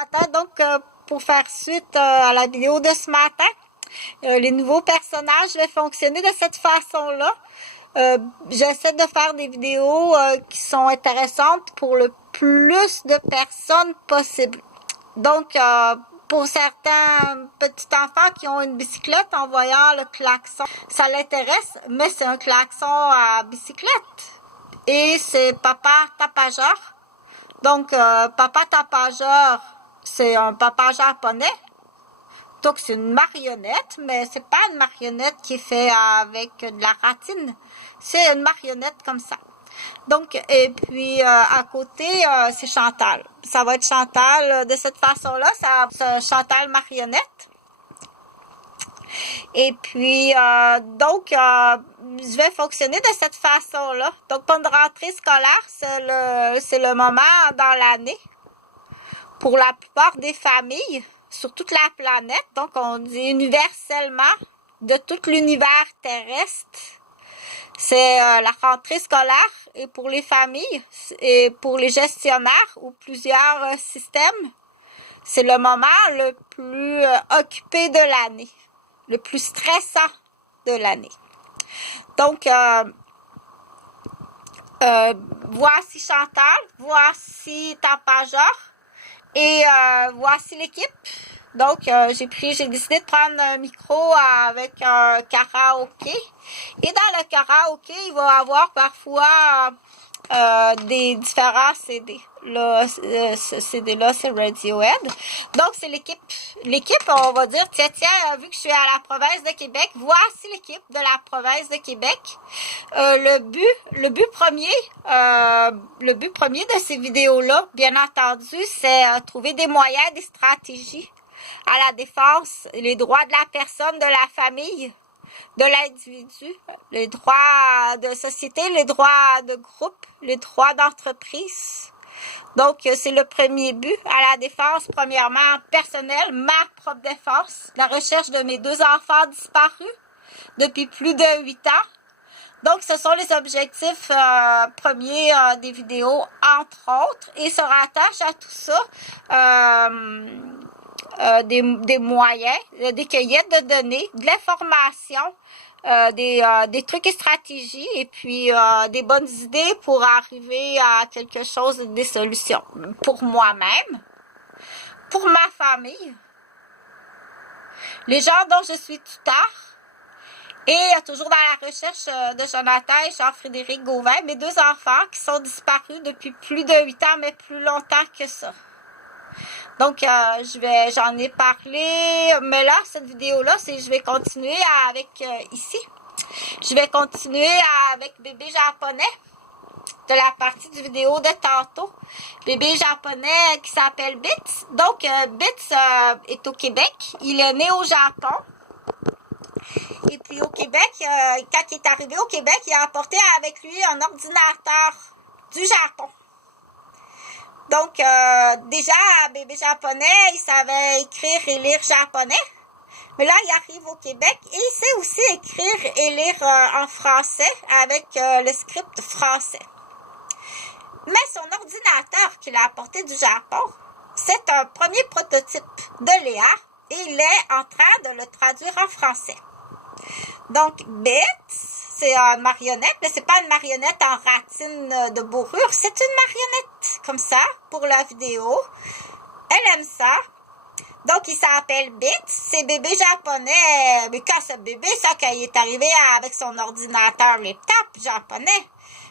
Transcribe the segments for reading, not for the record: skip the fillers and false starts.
matin, donc pour faire suite à la vidéo de ce matin, les nouveaux personnages vont fonctionner de cette façon-là. J'essaie de faire des vidéos qui sont intéressantes pour le plus de personnes possible. Donc, pour certains petits enfants qui ont une bicyclette, en voyant le klaxon, ça l'intéresse, mais c'est un klaxon à bicyclette. Et c'est Papa Tapageur. Donc, Papa Tapageur, c'est un papa japonais. Donc, c'est une marionnette, mais c'est pas une marionnette qui est faite avec de la ratine. C'est une marionnette comme ça. Donc, et puis, à côté, c'est Chantal. Ça va être Chantal de cette façon-là. C'est Chantal marionnette. Et puis, donc, je vais fonctionner de cette façon-là. Donc, pour une rentrée scolaire, c'est le moment dans l'année pour la plupart des familles sur toute la planète. Donc, on dit universellement de tout l'univers terrestre. C'est la rentrée scolaire et pour les familles et pour les gestionnaires ou plusieurs systèmes, c'est le moment le plus occupé de l'année, le plus stressant de l'année. Donc, voici Chantal, voici Tapageur et voici l'équipe. Donc, j'ai décidé de prendre un micro avec un karaoké. Et dans le karaoké, il va y avoir parfois des différents CD. Là, ce CD-là, c'est Radiohead. Donc, c'est l'équipe. L'équipe, on va dire, tiens, vu que je suis à la province de Québec, voici l'équipe de la province de Québec. Le but premier de ces vidéos-là, bien entendu, c'est trouver des moyens, des stratégies à la défense, les droits de la personne, de la famille, de l'individu, les droits de société, les droits de groupe, les droits d'entreprise. Donc, c'est le premier but à la défense, premièrement, personnelle, ma propre défense, la recherche de mes 2 enfants disparus depuis plus de 8 ans. Donc, ce sont les objectifs premiers des vidéos, entre autres, et se rattachent à tout ça des moyens, des cueillettes de données, de l'information, des trucs et stratégies et puis des bonnes idées pour arriver à quelque chose, des solutions pour moi-même, pour ma famille, les gens dont je suis tuteur et toujours dans la recherche de Jonathan et Jean-Frédéric Gauvin, mes 2 enfants qui sont disparus depuis plus de 8 ans, mais plus longtemps que ça. Donc, j'en ai parlé, mais là, cette vidéo-là, je vais continuer avec ici. Je vais continuer avec bébé japonais de la partie du vidéo de tantôt. Bébé japonais qui s'appelle Bits. Donc, Bits est au Québec. Il est né au Japon. Et puis, au Québec, quand il est arrivé au Québec, il a apporté avec lui un ordinateur du Japon. Donc, déjà, bébé japonais, il savait écrire et lire japonais. Mais là, il arrive au Québec et il sait aussi écrire et lire en français avec le script français. Mais son ordinateur qu'il a apporté du Japon, c'est un premier prototype de Léa et il est en train de le traduire en français. Donc, Bits, c'est une marionnette, mais c'est pas une marionnette en ratine de bourrure, c'est une marionnette comme ça pour la vidéo. Elle aime ça. Donc, il s'appelle Bits, c'est bébé japonais. Mais quand c'est bébé, ça, quand il est arrivé avec son ordinateur laptop japonais.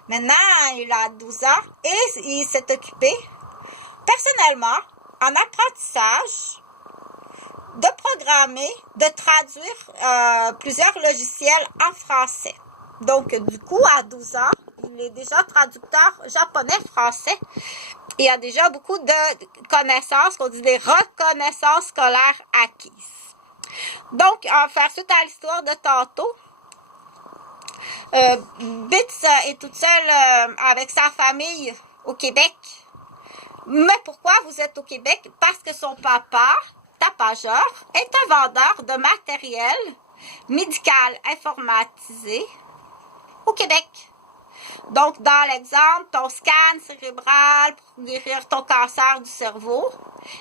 Maintenant, il a 12 ans et il s'est occupé personnellement en apprentissage de programmer, de traduire plusieurs logiciels en français. Donc, du coup, à 12 ans, il est déjà traducteur japonais-français. Il y a déjà beaucoup de connaissances, qu'on dit des reconnaissances scolaires acquises. Donc, en faire suite à l'histoire de tantôt, Bits est toute seule avec sa famille au Québec. Mais pourquoi vous êtes au Québec? Parce que son papa, Tapageur, est un vendeur de matériel médical informatisé au Québec. Donc, dans l'exemple, ton scan cérébral pour guérir ton cancer du cerveau,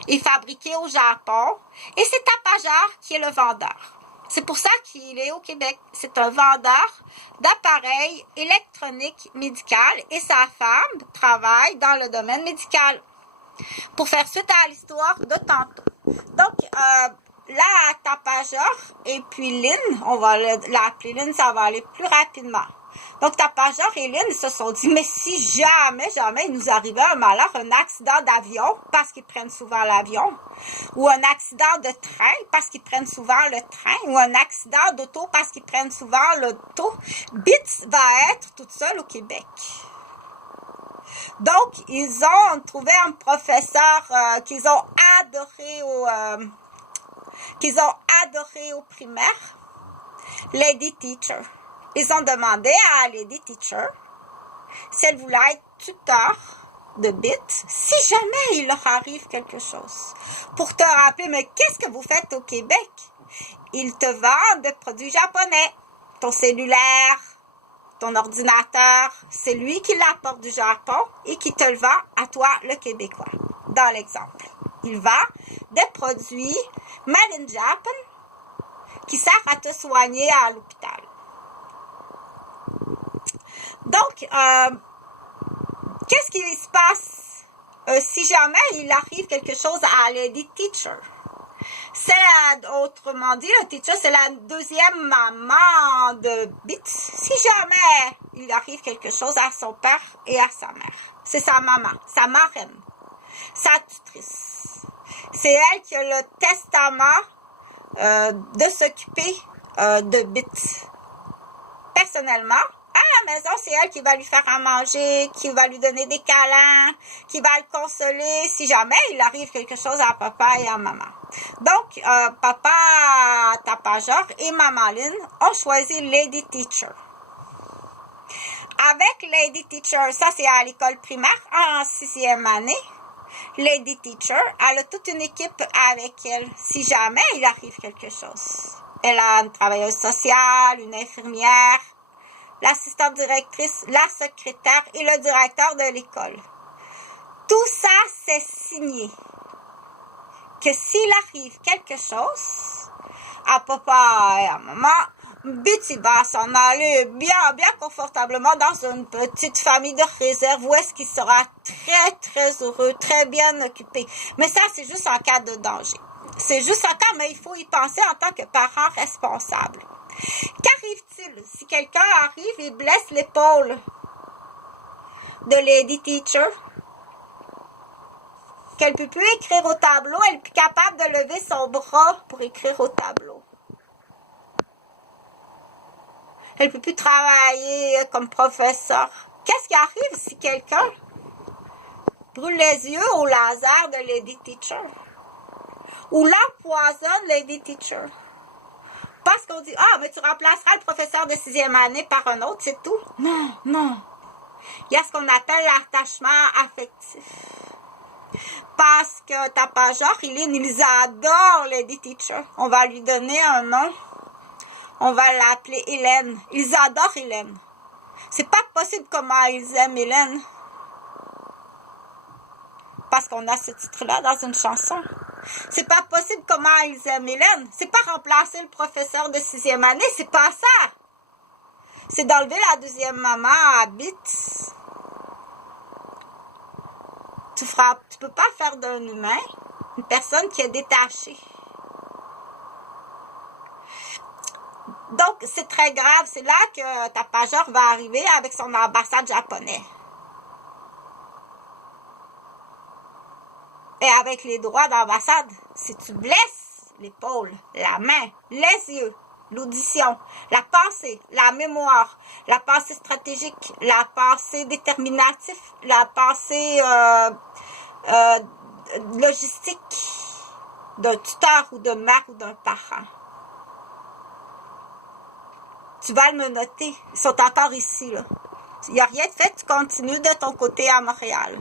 est fabriqué au Japon et c'est Tapajor qui est le vendeur. C'est pour ça qu'il est au Québec. C'est un vendeur d'appareils électroniques médicaux et sa femme travaille dans le domaine médical. Pour faire suite à l'histoire de tantôt. Donc, là, Tapajor et puis Lynn, on va l'appeler Lynn, ça va aller plus rapidement. Donc, Tapajor et Lynn se sont dit, mais si jamais il nous arrivait un malheur, un accident d'avion, parce qu'ils prennent souvent l'avion, ou un accident de train, parce qu'ils prennent souvent le train, ou un accident d'auto, parce qu'ils prennent souvent l'auto, Bits va être toute seule au Québec. Donc, ils ont trouvé un professeur qu'ils ont adoré au primaire, Lady Teacher. Ils ont demandé à Lady Teacher si elle voulait être tuteur de Bits si jamais il leur arrive quelque chose. Pour te rappeler, mais qu'est-ce que vous faites au Québec? Ils te vendent des produits japonais, ton cellulaire, ton ordinateur, c'est lui qui l'apporte du Japon et qui te le vend à toi, le Québécois. Dans l'exemple, il vend des produits made in Japan qui servent à te soigner à l'hôpital. Donc, qu'est-ce qui se passe si jamais il arrive quelque chose à Lady Teacher? Autrement dit, le teacher, c'est la deuxième maman de Bits. Si jamais il arrive quelque chose à son père et à sa mère, c'est sa maman, sa marraine, sa tutrice. C'est elle qui a le testament de s'occuper de Bits. Personnellement, à la maison, c'est elle qui va lui faire à manger, qui va lui donner des câlins, qui va le consoler si jamais il arrive quelque chose à papa et à maman. Donc, papa Tapajor et maman Lynn ont choisi Lady Teacher. Avec Lady Teacher, ça c'est à l'école primaire, en 6e année, Lady Teacher, elle a toute une équipe avec elle si jamais il arrive quelque chose. Elle a une travailleuse sociale, une infirmière, l'assistante directrice, la secrétaire et le directeur de l'école. Tout ça, c'est signé. Que s'il arrive quelque chose à papa et à maman, Bits va s'en aller bien confortablement dans une petite famille de réserve où est-ce qu'il sera très heureux, très bien occupé. Mais ça, c'est juste en cas de danger. C'est juste en cas, mais il faut y penser en tant que parent responsable. Qu'arrive-t-il si quelqu'un arrive et blesse l'épaule de Lady Teacher? Qu'elle ne peut plus écrire au tableau, elle n'est plus capable de lever son bras pour écrire au tableau. Elle ne peut plus travailler comme professeur. Qu'est-ce qui arrive si quelqu'un brûle les yeux au laser de Lady Teacher? Ou l'empoisonne Lady Teacher? Parce qu'on dit, ah, mais tu remplaceras le professeur de 6e année par un autre, c'est tout. Non. Il y a ce qu'on appelle l'attachement affectif. Parce que Tapajor, ils adorent Lady Teacher. On va lui donner un nom. On va l'appeler Hélène. Ils adorent Hélène. C'est pas possible comment ils aiment Hélène. Parce qu'on a ce titre-là dans une chanson. C'est pas possible comment ils aiment Hélène. C'est pas remplacer le professeur de 6e année, c'est pas ça. C'est d'enlever la deuxième maman à Bits. Tu peux pas faire d'un humain une personne qui est détachée. Donc, c'est très grave. C'est là que Tapajor va arriver avec son ambassade japonais. Et avec les droits d'ambassade, si tu blesses l'épaule, la main, les yeux, l'audition, la pensée, la mémoire, la pensée stratégique, la pensée déterminative, la pensée logistique d'un tuteur ou de mère ou d'un parent, tu vas me noter. Ils sont encore ici, là. Il n'y a rien de fait, tu continues de ton côté à Montréal.